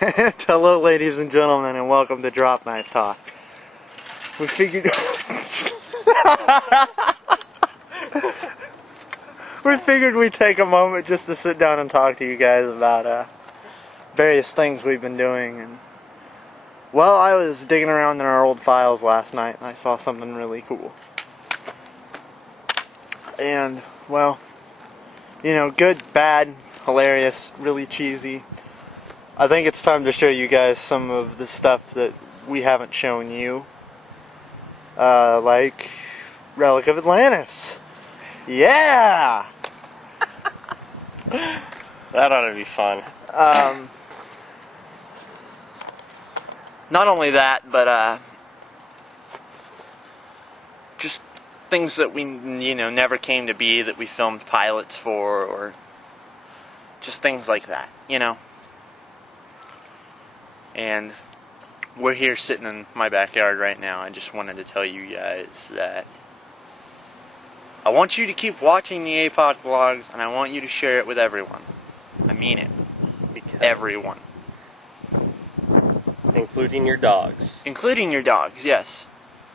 Hello, ladies and gentlemen, and welcome to Dropknife Talk. We figured we'd take a moment just to sit down and talk to you guys about various things we've been doing. And well, I was digging around in our old files last night, and I saw something really cool. And well, you know, good, bad, hilarious, really cheesy. I think it's time to show you guys some of the stuff that we haven't shown you. Like Relic of Atlantis. Yeah! That ought to be fun. Not only that, but just things that we, never came to be, that we filmed pilots for, or just things like that, And we're here sitting in my backyard right now. I just wanted to tell you guys that I want you to keep watching the APOC vlogs, and I want you to share it with everyone. I mean it. Everyone. Including your dogs. Including your dogs, yes.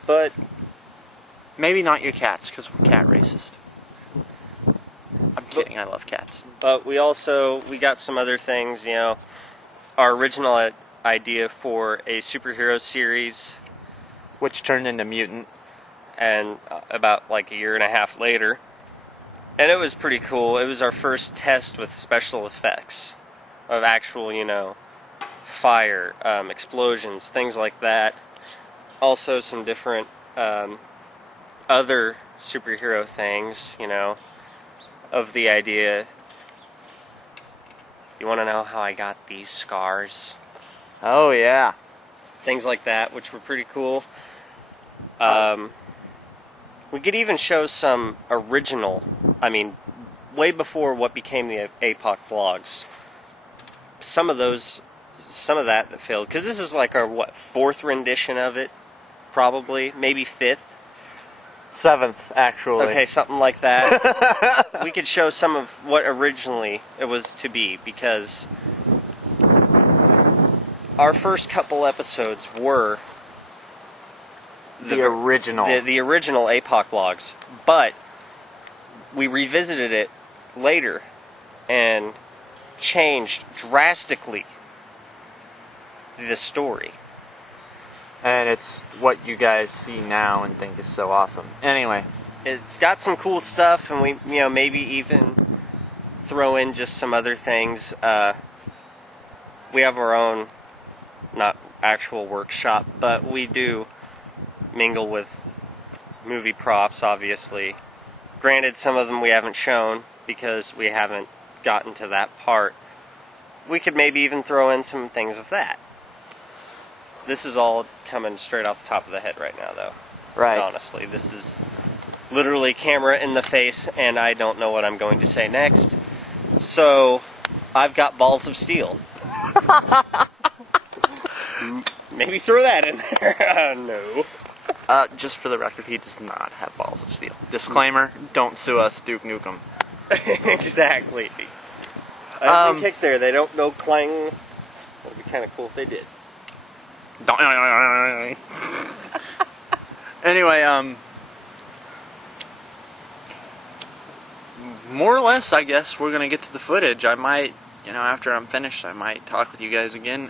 But maybe not your cats, because we're cat racist. I'm kidding, I love cats. But we got some other things, Our original idea for a superhero series, which turned into Mutant, and about like a year and a half later, and it was pretty cool. It was our first test with special effects of actual, fire, explosions, things like that. Also some different other superhero things, of the idea. You want to know how I got these scars? Oh, yeah. Things like that, which were pretty cool. We could even show some original, way before what became the APOC vlogs. Some of that failed. Because this is like our, fourth rendition of it? Probably. Maybe fifth? Seventh, actually. Okay, something like that. We could show some of what originally it was to be, because our first couple episodes were the original APOC vlogs, but we revisited it later and changed drastically the story. And it's what you guys see now and think is so awesome. Anyway, it's got some cool stuff, and we, maybe even throw in just some other things. We have our own, not actual workshop, but we do mingle with movie props, obviously. Granted, some of them we haven't shown because we haven't gotten to that part. We could maybe even throw in some things of that. This is all coming straight off the top of the head right now, though. Right. Honestly, this is literally camera in the face, and I don't know what I'm going to say next. So, I've got balls of steel. Maybe throw that in there. No. Just for the record, he does not have balls of steel. Disclaimer, don't sue us, Duke Nukem. Exactly. As we kick there, they don't go clang. That would be kind of cool if they did. Anyway, more or less, I guess, we're gonna get to the footage. I might, after I'm finished, I might talk with you guys again.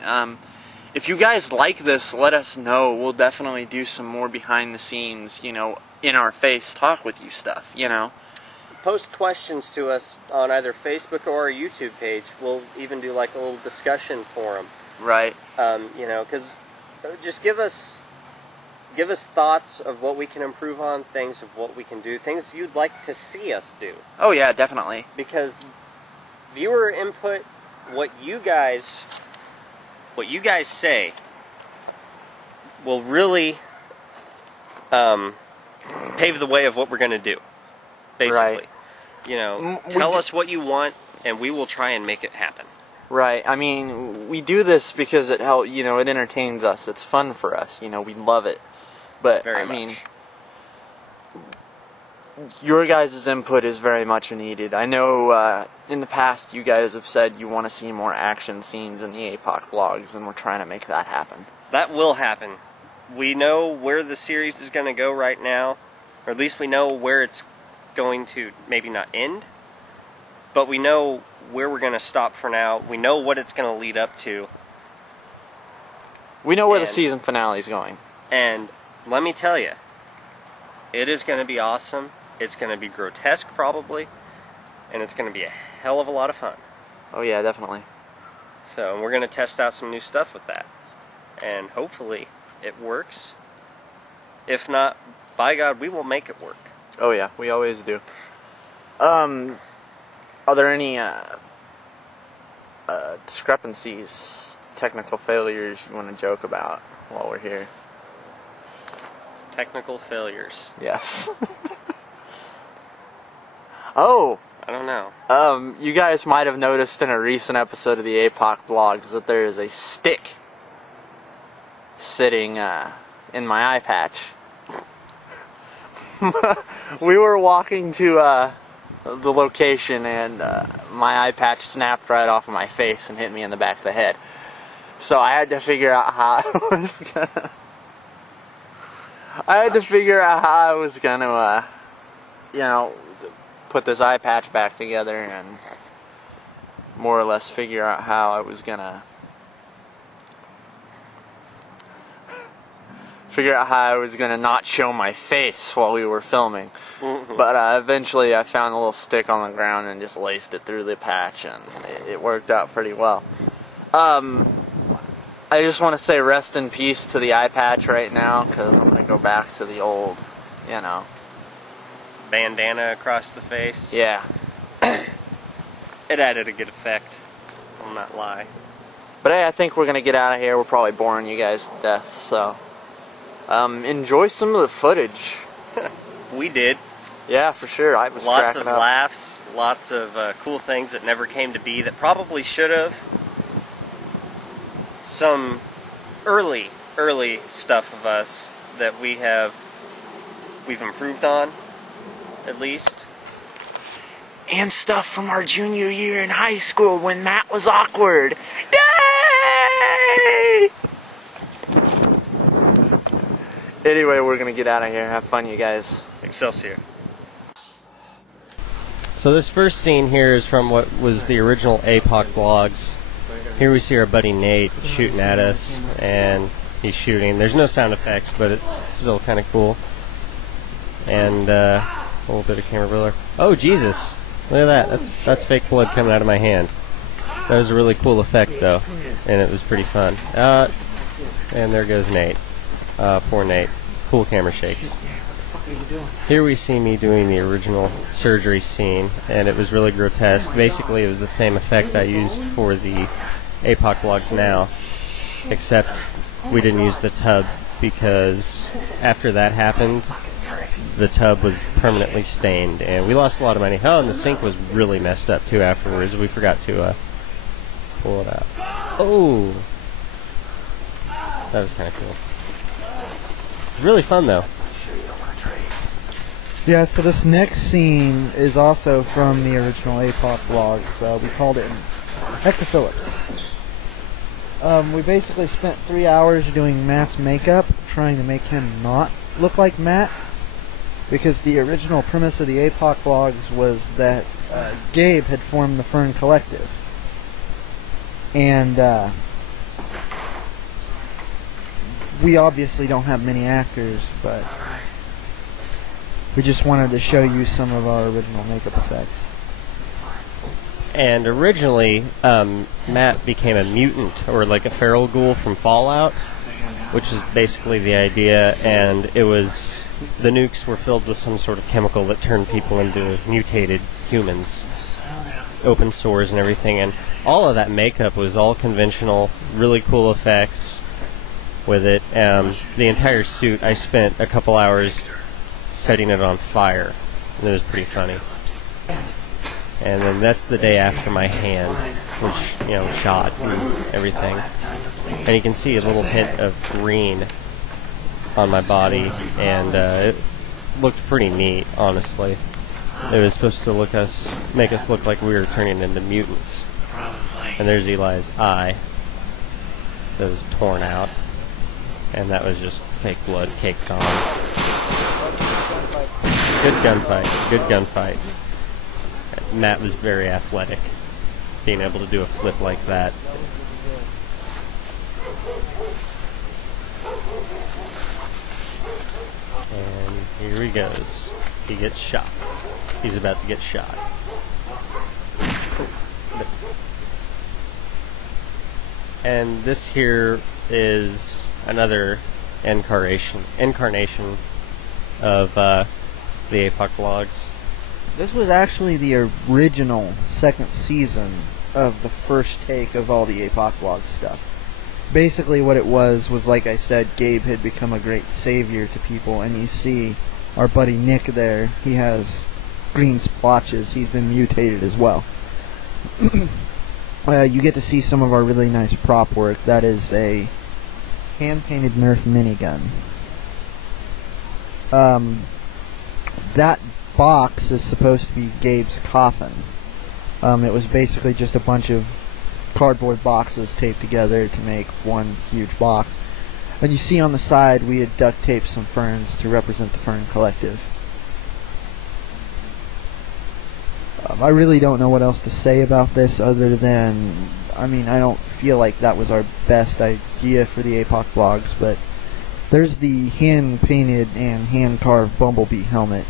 If you guys like this, let us know. We'll definitely do some more behind the scenes, in our face talk with you stuff, Post questions to us on either Facebook or our YouTube page. We'll even do like a little discussion forum. Right. Because just give us thoughts of what we can improve on, things of what we can do, things you'd like to see us do. Oh yeah, definitely. Because viewer input, what you guys say will really pave the way of what we're going to do. Basically. Right. Tell us what you want, and we will try and make it happen. Right. We do this because it helps, it entertains us. It's fun for us. We love it. But Very much. your guys' input is very much needed. I know in the past you guys have said you want to see more action scenes in the APOC vlogs, and we're trying to make that happen. That will happen. We know where the series is going to go right now, or at least we know where it's going to maybe not end, but we know where we're going to stop for now. We know what it's going to lead up to. We know where the season finale is going. And let me tell you, it is going to be awesome. It's going to be grotesque probably, and it's going to be a hell of a lot of fun. Oh yeah, definitely. So we're going to test out some new stuff with that, and hopefully it works. If not, by God, we will make it work. Oh yeah, we always do. Are there any discrepancies, technical failures you want to joke about while we're here? Technical failures. Yes. Oh! I don't know. You guys might have noticed in a recent episode of the APOC blogs that there is a stick sitting in my eye patch. We were walking to the location, and my eye patch snapped right off of my face and hit me in the back of the head. So I had to figure out how I was gonna, you know, put this eye patch back together and more or less figure out how I was gonna not show my face while we were filming. But eventually I found a little stick on the ground and just laced it through the patch, and it worked out pretty well. I just want to say rest in peace to the eye patch right now, because I'm going to go back to the old, you know. Bandana across the face. Yeah. It added a good effect. I'll not lie. But hey, I think we're going to get out of here. We're probably boring you guys to death, so enjoy some of the footage. We did. Yeah, for sure. I was lots of cracking up. laughs, lots of cool things that never came to be that probably should have. Some early stuff of us that we've improved on, at least. And stuff from our junior year in high school when Matt was awkward. Yay! Anyway, we're gonna get out of here. Have fun, you guys. Excelsior. So this first scene here is from what was the original APOC vlogs. Here we see our buddy Nate shooting at us, and he's shooting. There's no sound effects, but it's still kind of cool. And a little bit of camera blur. Oh Jesus! Look at that. That's fake blood coming out of my hand. That was a really cool effect, though, and it was pretty fun. And there goes Nate. Poor Nate. Cool camera shakes. Here we see me doing the original surgery scene, and it was really grotesque. Basically, it was the same effect I used for the APOC vlogs now, except we didn't use the tub because after that happened, the tub was permanently stained, and we lost a lot of money. Oh, and the sink was really messed up too afterwards. We forgot to pull it out. Oh, that was kind of cool. Really fun though. Yeah, so this next scene is also from the original APOC vlogs. We called it Hector Phillips. We basically spent 3 hours doing Matt's makeup, trying to make him not look like Matt, because the original premise of the APOC vlogs was that Gabe had formed the Fern Collective. And we obviously don't have many actors, but we just wanted to show you some of our original makeup effects. And originally, Matt became a mutant, or like a feral ghoul from Fallout, which is basically the idea, and it was, the nukes were filled with some sort of chemical that turned people into mutated humans, open sores and everything, and all of that makeup was all conventional, really cool effects with it. The entire suit, I spent a couple hours setting it on fire, and it was pretty funny. And then that's the day after my hand, which, you know, shot and everything. And you can see a little hint of green on my body, and looked pretty neat, honestly. It was supposed to make us look like we were turning into mutants. Probably. And there's Eli's eye that was torn out, and that was just fake blood caked on. Good gunfight. Good gunfight. Matt was very athletic, being able to do a flip like that. And here he goes. He gets shot. He's about to get shot. And this here is another incarnation of the APOC vlogs. This was actually the original second season of the first take of all the APOC vlog stuff. Basically what it was like I said, Gabe had become a great savior to people, and you see our buddy Nick there, he has green splotches, he's been mutated as well. You get to see some of our really nice prop work. That is a hand-painted Nerf minigun. That box is supposed to be Gabe's coffin. It was basically just a bunch of cardboard boxes taped together to make one huge box. And you see on the side we had duct taped some ferns to represent the Fern Collective. I really don't know what else to say about this other than, I mean, I don't feel like that was our best idea for the APOC vlogs, but there's the hand-painted and hand-carved Bumblebee helmet.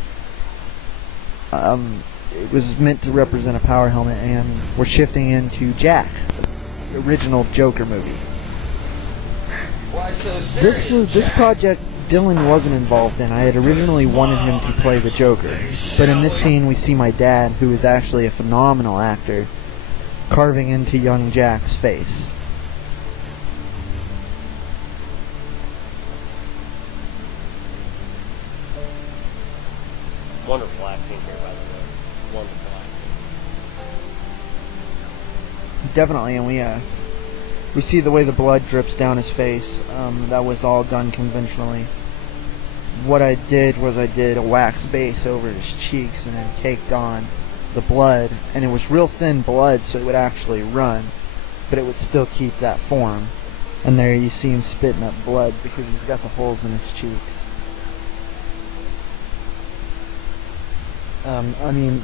It was meant to represent a power helmet, and we're shifting into Jack, the original Joker movie. Why so serious, This project Dylan wasn't involved in. I had originally wanted him to play the Joker, but in this scene we see my dad, who is actually a phenomenal actor, carving into young Jack's face. Wonderful acting here, by the way. Wonderful acting. Definitely, and we see the way the blood drips down his face. That was all done conventionally. What I did was I did a wax base over his cheeks and then caked on the blood, and it was real thin blood, so it would actually run, but it would still keep that form. And there you see him spitting up blood because he's got the holes in his cheeks. I mean,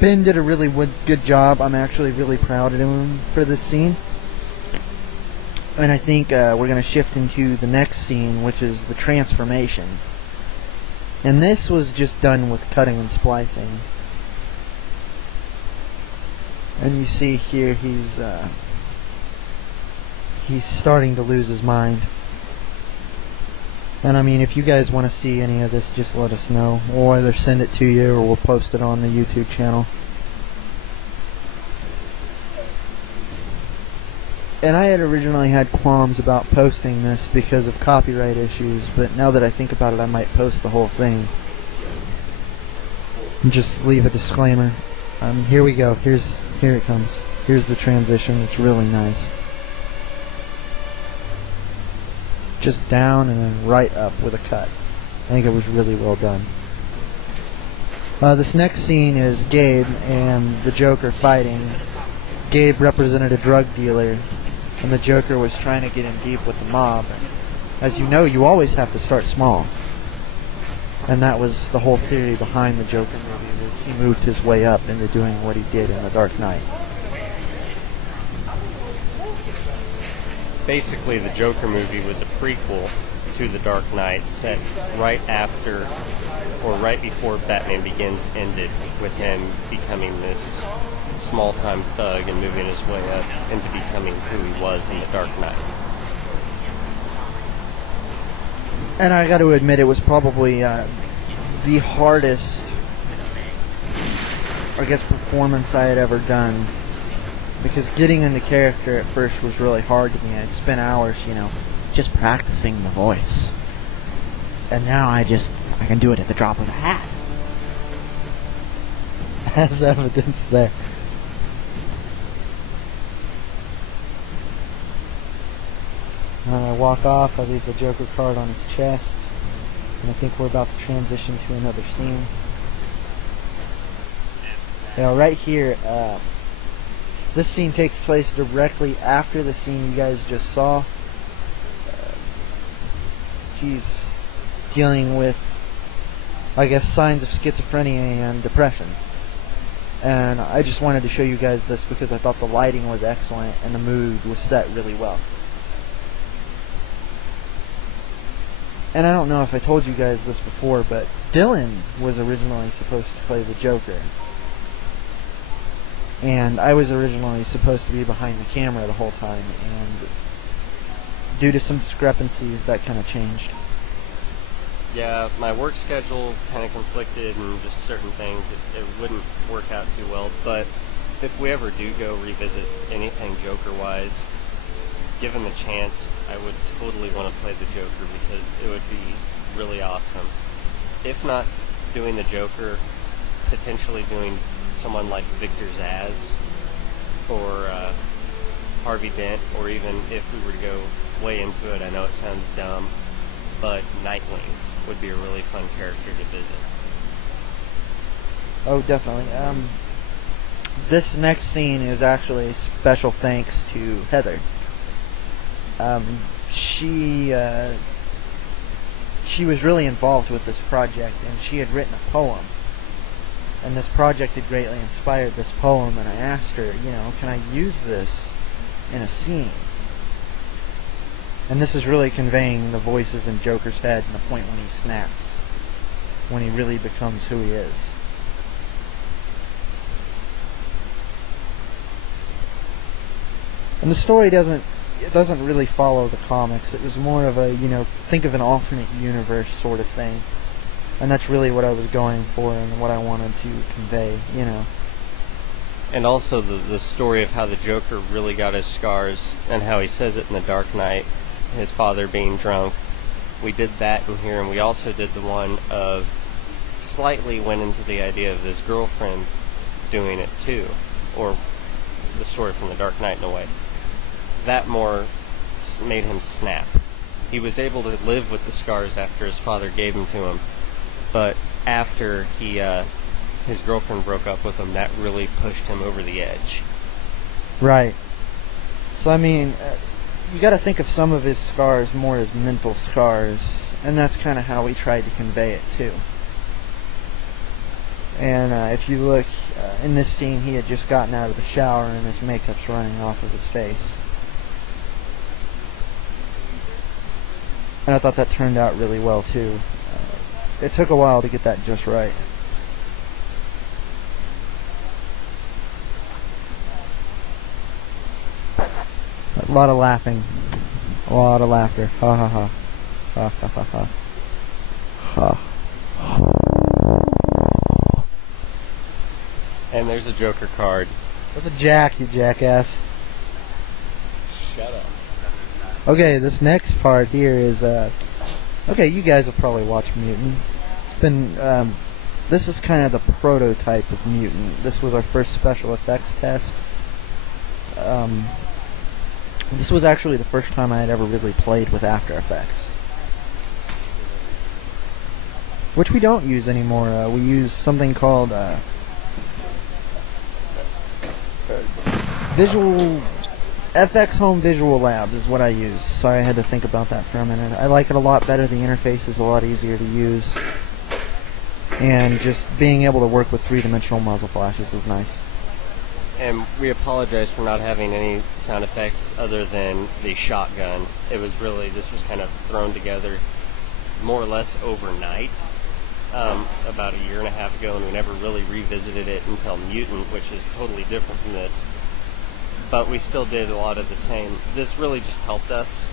Ben did a really good job. I'm actually really proud of him for this scene. And I think we're going to shift into the next scene, which is the transformation. And this was just done with cutting and splicing. And you see here he's starting to lose his mind. And I mean, if you guys want to see any of this, just let us know. We'll either send it to you or we'll post it on the YouTube channel. And I had originally had qualms about posting this because of copyright issues, but now that I think about it, I might post the whole thing. And just leave a disclaimer. Here we go. Here it comes. Here's the transition. It's really nice. Just down and then right up with a cut. I think it was really well done. This next scene is Gabe and the Joker fighting. Gabe represented a drug dealer, and the Joker was trying to get in deep with the mob. As you know, you always have to start small. And that was the whole theory behind the Joker movie, was he moved his way up into doing what he did in The Dark Knight. Basically, the Joker movie was a prequel to The Dark Knight, set right after, or right before Batman Begins ended, with him becoming this small-time thug and moving his way up into becoming who he was in The Dark Knight. And I got to admit, it was probably the hardest, I guess, performance I had ever done. Because getting into character at first was really hard to me. I'd spent hours, just practicing the voice. And now I can do it at the drop of a hat. As evidence there. And I walk off, I leave the Joker card on his chest. And I think we're about to transition to another scene. Now, right here, this scene takes place directly after the scene you guys just saw. He's dealing with, I guess, signs of schizophrenia and depression. And I just wanted to show you guys this because I thought the lighting was excellent and the mood was set really well. And I don't know if I told you guys this before, but Dylan was originally supposed to play the Joker. And I was originally supposed to be behind the camera the whole time, and due to some discrepancies, that kind of changed. Yeah, my work schedule kind of conflicted and just certain things, it wouldn't work out too well, but if we ever do go revisit anything Joker-wise, given the chance, I would totally want to play the Joker because it would be really awesome. If not doing the Joker, potentially doing someone like Victor Zsasz or Harvey Dent, or even if we were to go way into it, I know it sounds dumb, but Nightwing would be a really fun character to visit. Oh, definitely. This next scene is actually a special thanks to Heather. She was really involved with this project, and she had written a poem. And this project had greatly inspired this poem, and I asked her, you know, can I use this in a scene? And this is really conveying the voices in Joker's head and the point when he snaps, when he really becomes who he is. And the story doesn't really follow the comics. It was more of a, you know, think of an alternate universe sort of thing. And that's really what I was going for and what I wanted to convey, you know. And also the story of how the Joker really got his scars, and how he says it in The Dark Knight, his father being drunk. We did that in here, and we also did the one of, slightly went into the idea of his girlfriend doing it too, or the story from The Dark Knight in a way. That more made him snap. He was able to live with the scars after his father gave them to him, but after his girlfriend broke up with him, that really pushed him over the edge. Right. So, I mean, you got to think of some of his scars more as mental scars, and that's kind of how we tried to convey it too. And if you look in this scene, he had just gotten out of the shower and his makeup's running off of his face. And I thought that turned out really well too. It took a while to get that just right. A lot of laughing. A lot of laughter. Ha ha ha. Ha ha ha ha. Ha. And there's a Joker card. That's a jack, you jackass. Shut up. Okay, this next part here is, okay, you guys have probably watched Mutant. It's been, this is kind of the prototype of Mutant. This was our first special effects test. This was actually the first time I had ever really played with After Effects, which we don't use anymore. We use something called FX Home Visual Lab is what I use. Sorry, I had to think about that for a minute. I like it a lot better. The interface is a lot easier to use, and just being able to work with three-dimensional muzzle flashes is nice. And we apologize for not having any sound effects other than the shotgun. It was really, this was kind of thrown together more or less overnight, about a year and a half ago, and we never really revisited it until Mutant, which is totally different from this. But we still did a lot of the same. This really just helped us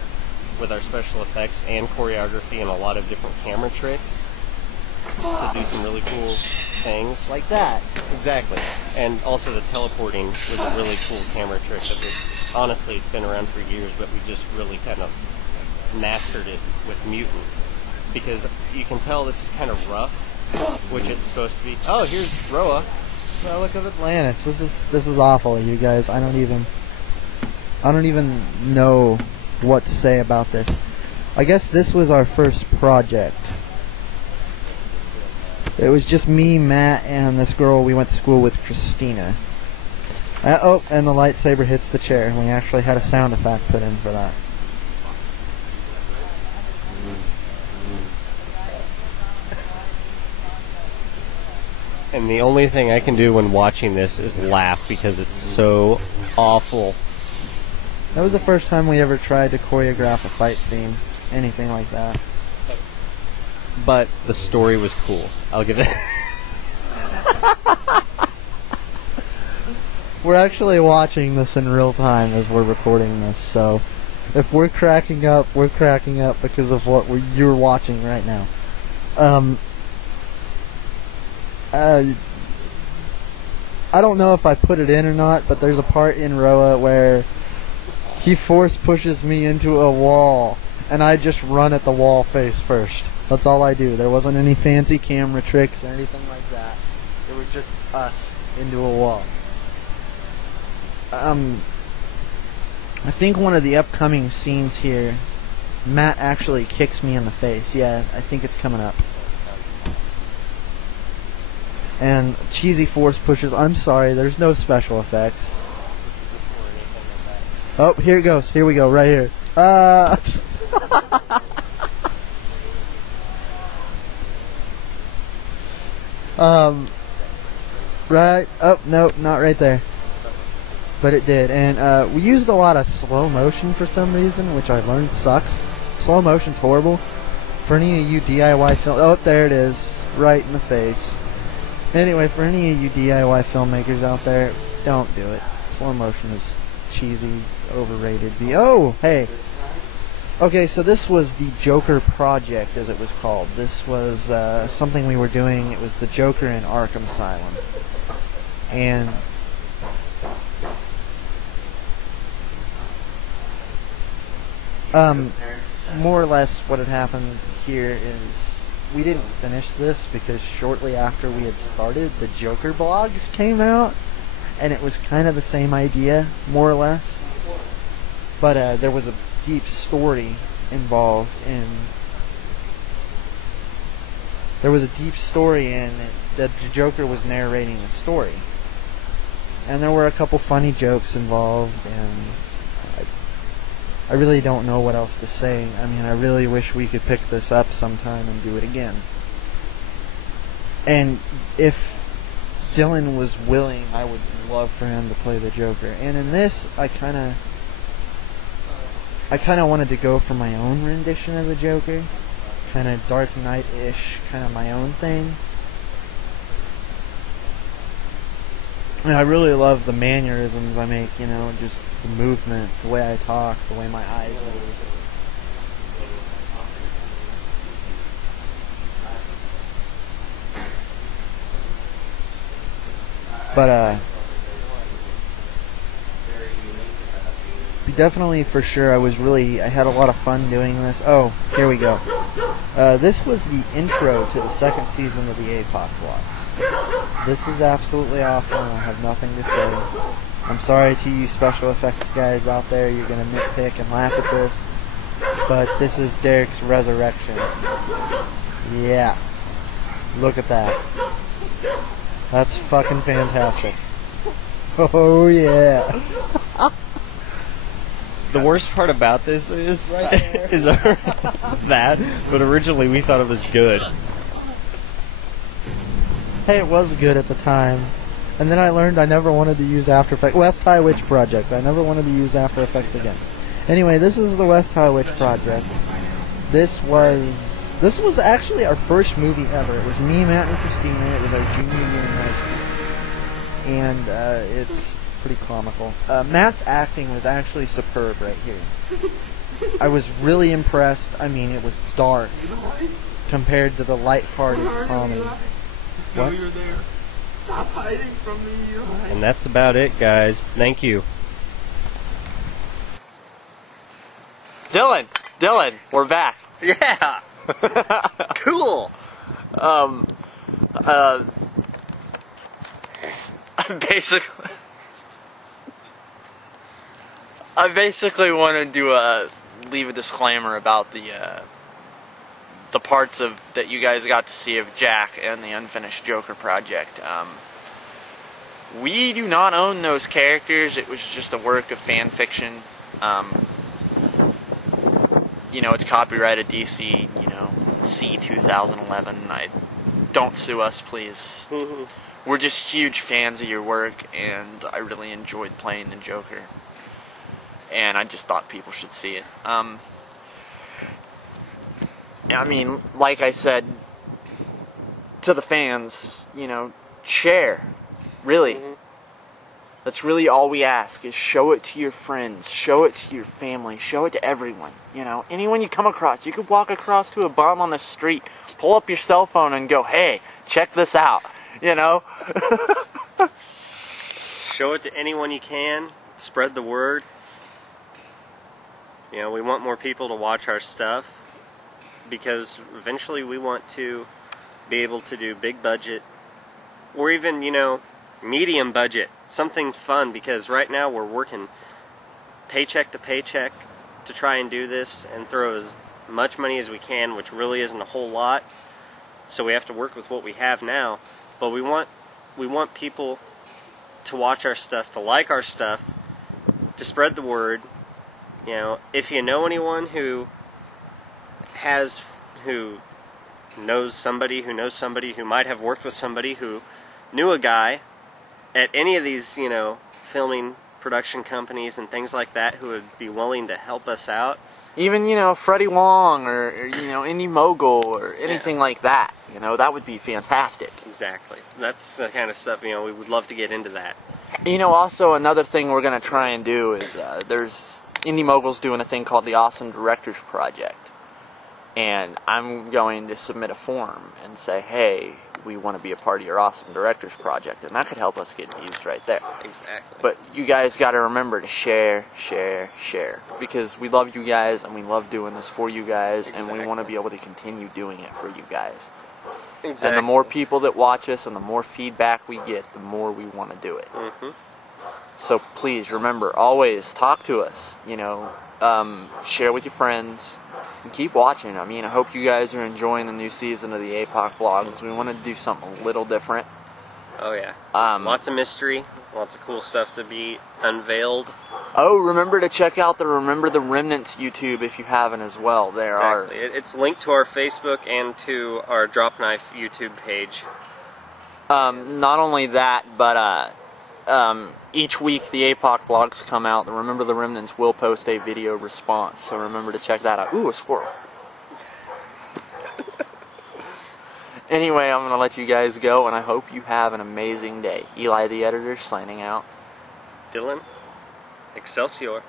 with our special effects and choreography and a lot of different camera tricks to do some really cool things. Like that. Exactly. And also the teleporting was a really cool camera trick that was, honestly, it's been around for years, but we just really kind of mastered it with Mutant. Because you can tell this is kind of rough, which it's supposed to be. Oh, here's Roa. Well, look at Atlantis. This is awful, you guys. I don't even know what to say about this. I guess this was our first project. It was just me, Matt, and this girl we went to school with, Christina. Oh, and the lightsaber hits the chair. We actually had a sound effect put in for that. And the only thing I can do when watching this is laugh because it's so awful. That was the first time we ever tried to choreograph a fight scene. Anything like that. But the story was cool. I'll give it. We're actually watching this in real time as we're recording this, so if we're cracking up because of what you're watching right now. I don't know if I put it in or not, but there's a part in Roa where he force pushes me into a wall, and I just run at the wall face first. That's all I do. There wasn't any fancy camera tricks or anything like that. It was just us into a wall. I think one of the upcoming scenes here, Matt actually kicks me in the face. Yeah, I think it's coming up. And cheesy force pushes. I'm sorry, there's no special effects. Oh, here it goes. Here we go, right here. Right. Oh, no, not right there. But it did. And we used a lot of slow motion for some reason, which I learned sucks. Slow motion's horrible. For any of you DIY film... Oh, there it is. Right in the face. Anyway, for any of you DIY filmmakers out there, don't do it. Slow motion is cheesy, overrated. Oh, hey. Okay, so this was the Joker Project, as it was called. This was something we were doing. It was the Joker in Arkham Asylum. And... more or less what had happened here is we didn't finish this because shortly after we had started, the Joker blogs came out, and it was kind of the same idea, more or less. But there was a deep story involved in... There was a deep story in it that the Joker was narrating the story. And there were a couple funny jokes involved, and I really don't know what else to say. I mean, I really wish we could pick this up sometime and do it again. And if Dylan was willing, I would love for him to play the Joker. And in this, I kind of wanted to go for my own rendition of the Joker. Kind of Dark Knight-ish, kind of my own thing. And I really love the mannerisms I make, you know, just the movement, the way I talk, the way my eyes move. But, definitely for sure, I had a lot of fun doing this. Oh, here we go. This was the intro to the second season of the APOC vlogs. This is absolutely awful, and I have nothing to say. I'm sorry to you special effects guys out there, you're going to nitpick and laugh at this, but this is Derek's resurrection. Yeah. Look at that. That's fucking fantastic. Oh, yeah. The worst part about this is that, but originally we thought it was good. Hey, it was good at the time. And then I learned I never wanted to use After Effects. West High Witch Project. I never wanted to use After Effects again. Anyway, this is the West High Witch Project. This was actually our first movie ever. It was me, Matt, and Christina. It was our junior year in high school. And it's pretty comical. Matt's acting was actually superb right here. I was really impressed. I mean, it was dark compared to the light-hearted comedy. What? You're there. Stop hiding from me, Eli. And that's about it, guys. Thank you. Dylan, we're back. Yeah. Cool. I basically wanted to leave a disclaimer about the the parts of that you guys got to see of Jack and the Unfinished Joker project. We do not own those characters. It was just a work of fan fiction. You know, it's copyrighted DC, you know, C 2011. Don't sue us, please. We're just huge fans of your work, and I really enjoyed playing the Joker. And I just thought people should see it. I mean, like I said, to the fans, you know, share. Really. That's really all we ask, is show it to your friends, show it to your family, show it to everyone. You know, anyone you come across. You could walk across to a bum on the street, pull up your cell phone and go, hey, check this out. You know? Show it to anyone you can. Spread the word. You know, we want more people to watch our stuff, because eventually we want to be able to do big budget, or even, you know, medium budget, something fun, because right now we're working paycheck to paycheck to try and do this and throw as much money as we can, which really isn't a whole lot, so we have to work with what we have now. But we want people to watch our stuff, to like our stuff, to spread the word. You know, if you know anyone who knows somebody who might have worked with somebody who knew a guy at any of these, you know, filming production companies and things like that, who would be willing to help us out. Even, you know, Freddie Wong or you know, Indie Mogul or anything like that. You know, that would be fantastic. Exactly. That's the kind of stuff, you know, we would love to get into that. You know, also another thing we're going to try and do is there's Indie Mogul's doing a thing called the Awesome Directors Project. And I'm going to submit a form and say, hey, we want to be a part of your Awesome Directors Project. And that could help us get views right there. Exactly. But you guys got to remember to share, share, share. Because we love you guys and we love doing this for you guys. Exactly. And we want to be able to continue doing it for you guys. Exactly. And the more people that watch us and the more feedback we get, the more we want to do it. So please remember, always talk to us. You know, share with your friends. And keep watching. I mean, I hope you guys are enjoying the new season of the APOC vlogs. We wanted to do something a little different. Oh yeah. Lots of mystery, lots of cool stuff to be unveiled. Oh, remember to check out the Remember the Remnants YouTube if you haven't as well. Exactly. It's linked to our Facebook and to our Dropknife YouTube page. Not only that, but each week the APOC vlogs come out. The Remember the Remnants will post a video response, so remember to check that out. Ooh, a squirrel. Anyway, I'm going to let you guys go, and I hope you have an amazing day. Eli the Editor signing out. Dylan, Excelsior.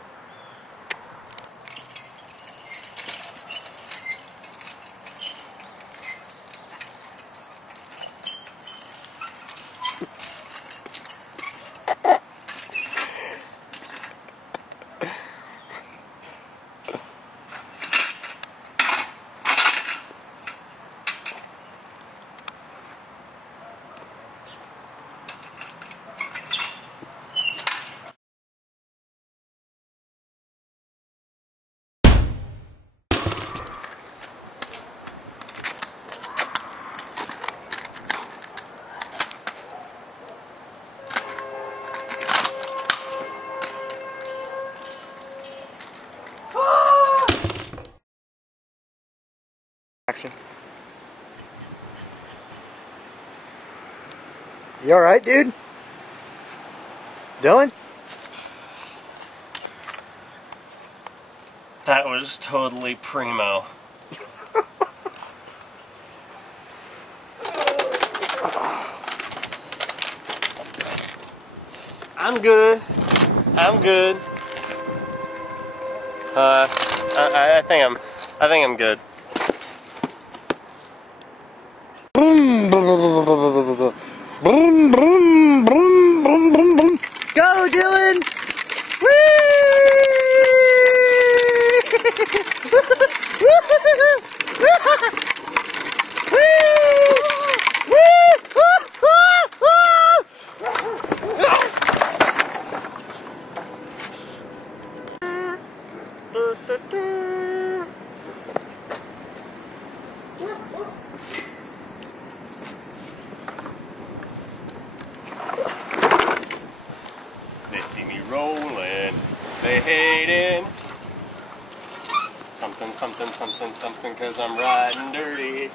Action. You alright, dude? Dylan? That was totally primo. I'm good. I'm good. I think I'm good. Boom, boom, boom, boom, boom, boom, boom, boom. Go, Dylan! Something, something, something, something, cause I'm riding dirty.